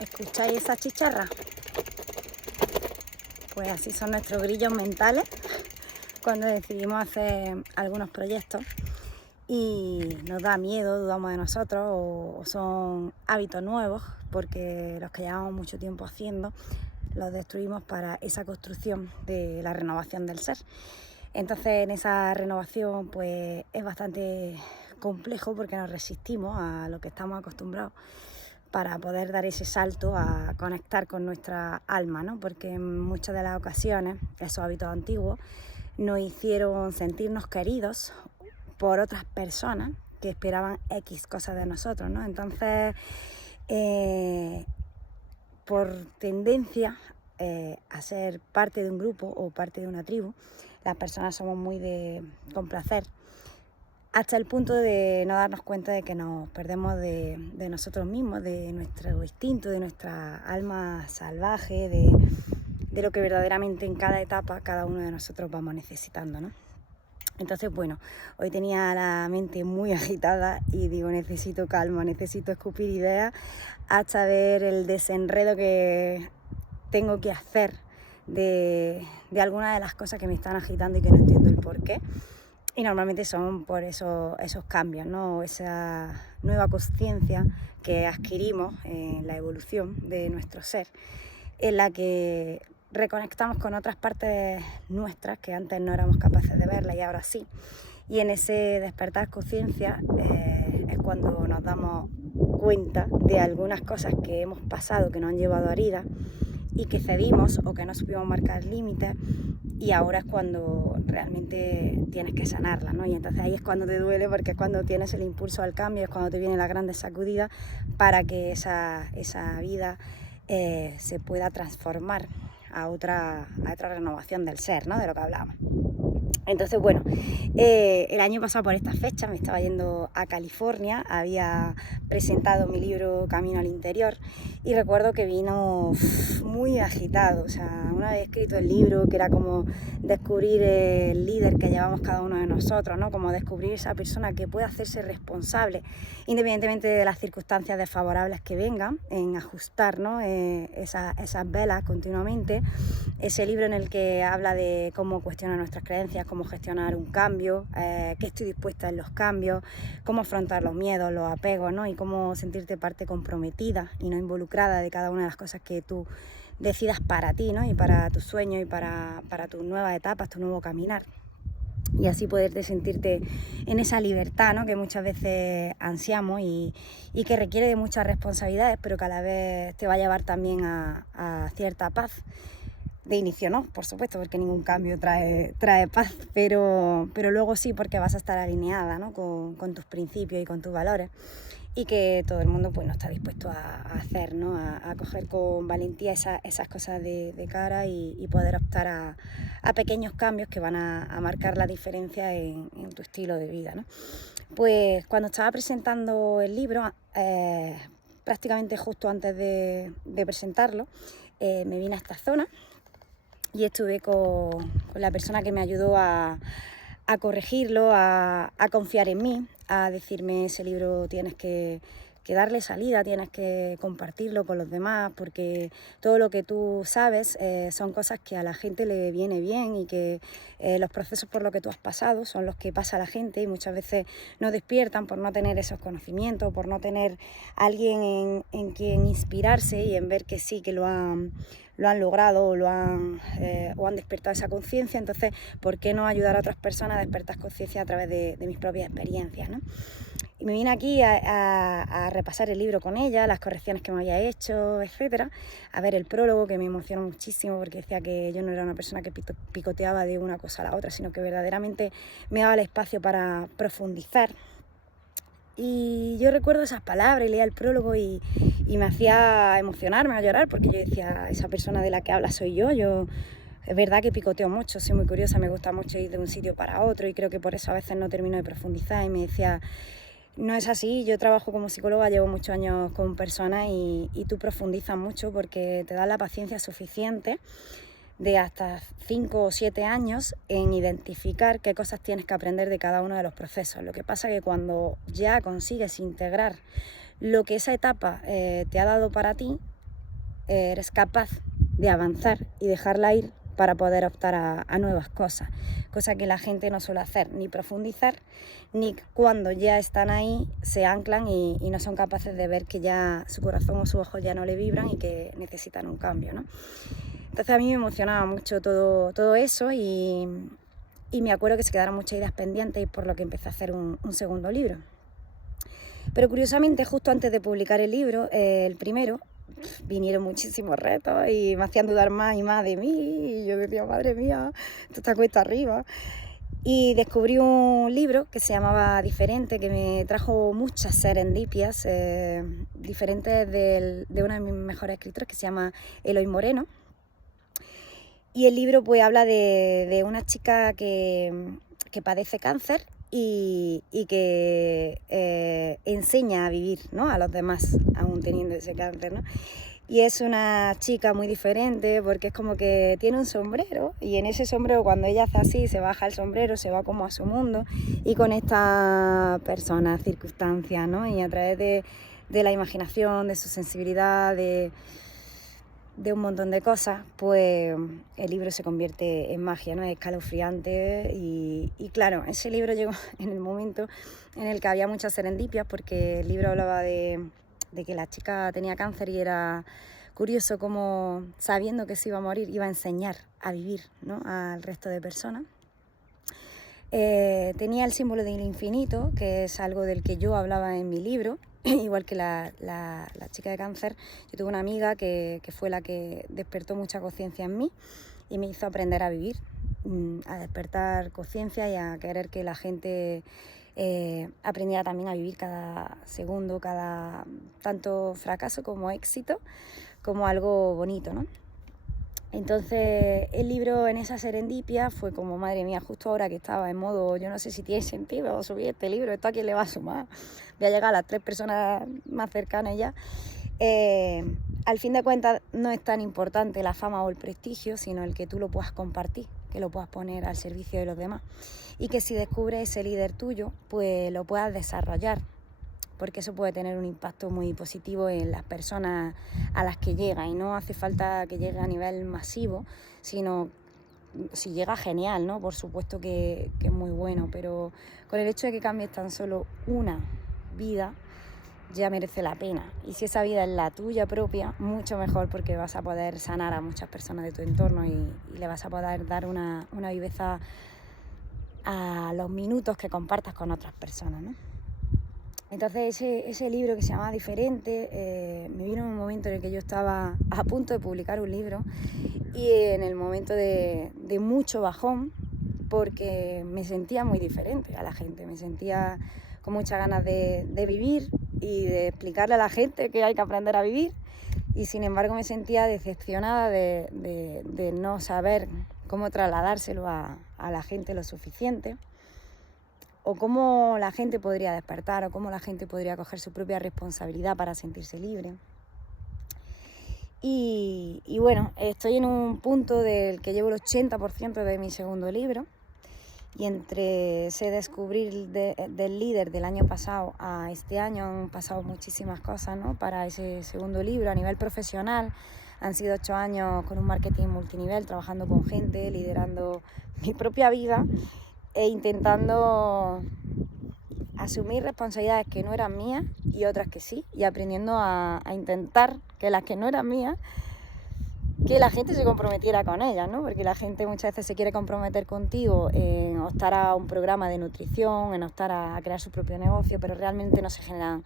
¿Escucháis esa chicharra? Pues así son nuestros grillos mentales cuando decidimos hacer algunos proyectos y nos da miedo, dudamos de nosotros o son hábitos nuevos porque los que llevamos mucho tiempo haciendo los destruimos para esa construcción de la renovación del ser. Entonces en esa renovación pues es bastante complejo porque nos resistimos a lo que estamos acostumbrados para poder dar ese salto a conectar con nuestra alma, ¿no? Porque en muchas de las ocasiones esos hábitos antiguos nos hicieron sentirnos queridos por otras personas que esperaban X cosas de nosotros, ¿no? Entonces, por tendencia a ser parte de un grupo o parte de una tribu, las personas somos muy de complacer, hasta el punto de no darnos cuenta de que nos perdemos de nosotros mismos, de nuestro instinto, de nuestra alma salvaje, de lo que verdaderamente en cada etapa cada uno de nosotros vamos necesitando, ¿no? Entonces, bueno, hoy tenía la mente muy agitada y digo, necesito calma, necesito escupir ideas hasta ver el desenredo que tengo que hacer de algunas de las cosas que me están agitando y que no entiendo el por qué. Y normalmente son por esos cambios, ¿no? Esa nueva consciencia que adquirimos en la evolución de nuestro ser, en la que reconectamos con otras partes nuestras que antes no éramos capaces de verlas y ahora sí. Y en ese despertar conciencia es cuando nos damos cuenta de algunas cosas que hemos pasado, que nos han llevado a heridas y que cedimos o que no supimos marcar límites, y ahora es cuando realmente tienes que sanarla, ¿no? Y entonces ahí es cuando te duele, porque es cuando tienes el impulso al cambio, es cuando te viene la grande sacudida para que esa vida se pueda transformar a otra renovación del ser, ¿no? De lo que hablábamos. Entonces, bueno, el año pasado por esta fecha me estaba yendo a California, había presentado mi libro Camino al Interior y recuerdo que vino muy agitado. O sea, una vez escrito el libro, que era como descubrir el líder que llevamos cada uno de nosotros, ¿no? Como descubrir esa persona que puede hacerse responsable, independientemente de las circunstancias desfavorables que vengan, en ajustar, ¿no? esas velas continuamente. Ese libro en el que habla de cómo cuestionar nuestras creencias, cómo gestionar un cambio, qué estoy dispuesta en los cambios, cómo afrontar los miedos, los apegos, ¿no? Y cómo sentirte parte comprometida y no involucrada de cada una de las cosas que tú decidas para ti, ¿no? Y para tus sueños y para tus nuevas etapas, tu nuevo caminar. Y así poderte sentirte en esa libertad, ¿no? Que muchas veces ansiamos y que requiere de muchas responsabilidades, pero que a la vez te va a llevar también a cierta paz. De inicio no, por supuesto, porque ningún cambio trae paz, pero luego sí, porque vas a estar alineada, ¿no? con tus principios y con tus valores, y que todo el mundo pues no está dispuesto a hacer, ¿no? A coger con valentía esas cosas de cara y poder optar a pequeños cambios que van a marcar la diferencia en tu estilo de vida, ¿no? Pues cuando estaba presentando el libro, prácticamente justo antes de presentarlo, me vine a esta zona y estuve con la persona que me ayudó a corregirlo, a confiar en mí, a decirme: ese libro tienes que darle salida, tienes que compartirlo con los demás, porque todo lo que tú sabes son cosas que a la gente le viene bien, y que los procesos por los que tú has pasado son los que pasa a la gente, y muchas veces no despiertan por no tener esos conocimientos, por no tener alguien en quien inspirarse y en ver que sí, que lo han logrado o han despertado esa conciencia. Entonces, ¿por qué no ayudar a otras personas a despertar conciencia a través de mis propias experiencias, ¿no? Y me vine aquí a repasar el libro con ella, las correcciones que me había hecho, etcétera, a ver el prólogo, que me emocionó muchísimo porque decía que yo no era una persona que picoteaba de una cosa a la otra, sino que verdaderamente me daba el espacio para profundizar. Y yo recuerdo esas palabras y leía el prólogo y me hacía emocionarme, a llorar, porque yo decía: esa persona de la que habla soy yo. Es verdad que picoteo mucho, soy muy curiosa, me gusta mucho ir de un sitio para otro, y creo que por eso a veces no termino de profundizar. Y me decía: no es así, yo trabajo como psicóloga, llevo muchos años con personas y tú profundizas mucho porque te das la paciencia suficiente de hasta 5 o 7 años en identificar qué cosas tienes que aprender de cada uno de los procesos. Lo que pasa es que cuando ya consigues integrar lo que esa etapa te ha dado para ti, eres capaz de avanzar y dejarla ir para poder optar a nuevas cosas, cosa que la gente no suele hacer, ni profundizar, ni cuando ya están ahí se anclan y no son capaces de ver que ya su corazón o sus ojos ya no le vibran y que necesitan un cambio, ¿no? Entonces a mí me emocionaba mucho todo eso y me acuerdo que se quedaron muchas ideas pendientes y por lo que empecé a hacer un segundo libro. Pero curiosamente, justo antes de publicar el libro, el primero, vinieron muchísimos retos y me hacían dudar más y más de mí, y yo decía, madre mía, esto está cuesta arriba. Y descubrí un libro que se llamaba Diferente, que me trajo muchas serendipias diferentes de uno de mis mejores escritores, que se llama Eloy Moreno. Y el libro pues habla de una chica que padece cáncer y que enseña a vivir, ¿no?, a los demás, aún teniendo ese cáncer, ¿no? Y es una chica muy diferente porque es como que tiene un sombrero y en ese sombrero, cuando ella hace así, se baja el sombrero, se va como a su mundo y con esta persona, circunstancias, ¿no? Y a través de la imaginación, de su sensibilidad, de un montón de cosas, pues el libro se convierte en magia, ¿no? Es escalofriante y claro, ese libro llegó en el momento en el que había muchas serendipias, porque el libro hablaba de que la chica tenía cáncer y era curioso cómo, sabiendo que se iba a morir, iba a enseñar a vivir, ¿no?, al resto de personas. Tenía el símbolo del infinito, que es algo del que yo hablaba en mi libro. Igual que la chica de cáncer, yo tuve una amiga que fue la que despertó mucha conciencia en mí y me hizo aprender a vivir, a despertar conciencia y a querer que la gente aprendiera también a vivir cada segundo, cada tanto fracaso como éxito, como algo bonito, ¿no? Entonces el libro, en esa serendipia, fue como, madre mía, justo ahora que estaba en modo, yo no sé si tiene sentido subir este libro, ¿esto a quién le va a sumar? Voy a llegar a las 3 personas más cercanas ya. Al fin de cuentas no es tan importante la fama o el prestigio, sino el que tú lo puedas compartir, que lo puedas poner al servicio de los demás y que si descubres ese líder tuyo, pues lo puedas desarrollar, porque eso puede tener un impacto muy positivo en las personas a las que llega, y no hace falta que llegue a nivel masivo, sino si llega, genial, ¿no? Por supuesto que es muy bueno, pero con el hecho de que cambies tan solo una vida ya merece la pena, y si esa vida es la tuya propia, mucho mejor, porque vas a poder sanar a muchas personas de tu entorno y le vas a poder dar una viveza a los minutos que compartas con otras personas, ¿no? Entonces ese libro, que se llama Diferente, me vino en un momento en el que yo estaba a punto de publicar un libro y en el momento de mucho bajón, porque me sentía muy diferente a la gente, me sentía con muchas ganas de vivir y de explicarle a la gente que hay que aprender a vivir, y sin embargo me sentía decepcionada de no saber cómo trasladárselo a la gente lo suficiente, o cómo la gente podría despertar, o cómo la gente podría coger su propia responsabilidad para sentirse libre. Y bueno, estoy en un punto del que llevo el 80% de mi segundo libro, y entre ese descubrir del líder del año pasado a este año han pasado muchísimas cosas, ¿no?, para ese segundo libro. A nivel profesional han sido 8 años con un marketing multinivel, trabajando con gente, liderando mi propia vida e intentando asumir responsabilidades que no eran mías y otras que sí, y aprendiendo a intentar que las que no eran mías, que la gente se comprometiera con ellas, ¿no? Porque la gente muchas veces se quiere comprometer contigo en optar a un programa de nutrición, en optar a crear su propio negocio, pero realmente no se generan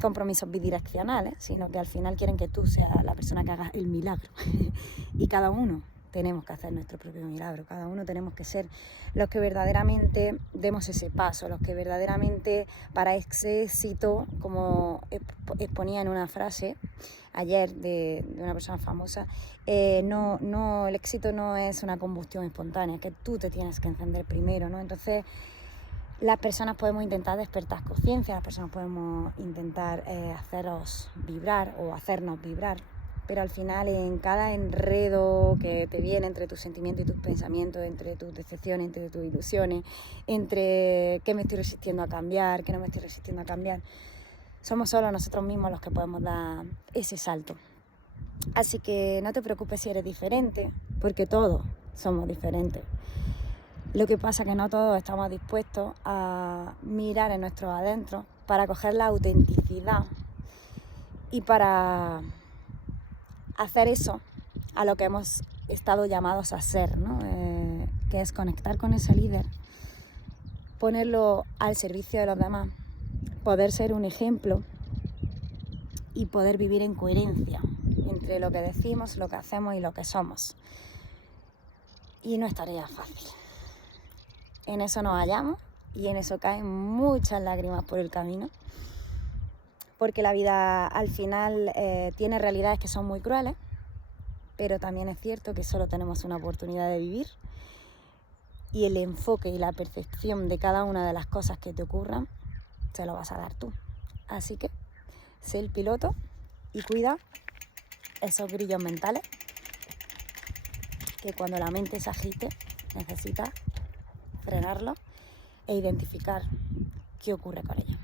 compromisos bidireccionales, sino que al final quieren que tú seas la persona que haga el milagro. Y cada uno tenemos que hacer nuestro propio milagro, cada uno tenemos que ser los que verdaderamente demos ese paso, los que verdaderamente, para ese éxito, como exponía en una frase ayer de una persona famosa, el éxito no es una combustión espontánea, que tú te tienes que encender primero, ¿no? Entonces las personas podemos intentar despertar conciencia, las personas podemos intentar haceros vibrar o hacernos vibrar, pero al final, en cada enredo que te viene entre tus sentimientos y tus pensamientos, entre tus decepciones, entre tus ilusiones, entre qué me estoy resistiendo a cambiar, qué no me estoy resistiendo a cambiar, somos solo nosotros mismos los que podemos dar ese salto. Así que no te preocupes si eres diferente, porque todos somos diferentes. Lo que pasa es que no todos estamos dispuestos a mirar en nuestros adentros para coger la autenticidad y para hacer eso a lo que hemos estado llamados a ser, ¿no? Que es conectar con ese líder, ponerlo al servicio de los demás, poder ser un ejemplo y poder vivir en coherencia entre lo que decimos, lo que hacemos y lo que somos. Y no es tarea fácil. En eso nos hallamos y en eso caen muchas lágrimas por el camino, porque la vida al final tiene realidades que son muy crueles, pero también es cierto que solo tenemos una oportunidad de vivir y el enfoque y la percepción de cada una de las cosas que te ocurran se lo vas a dar tú. Así que sé el piloto y cuida esos grillos mentales que cuando la mente se agite necesitas frenarlo e identificar qué ocurre con ella.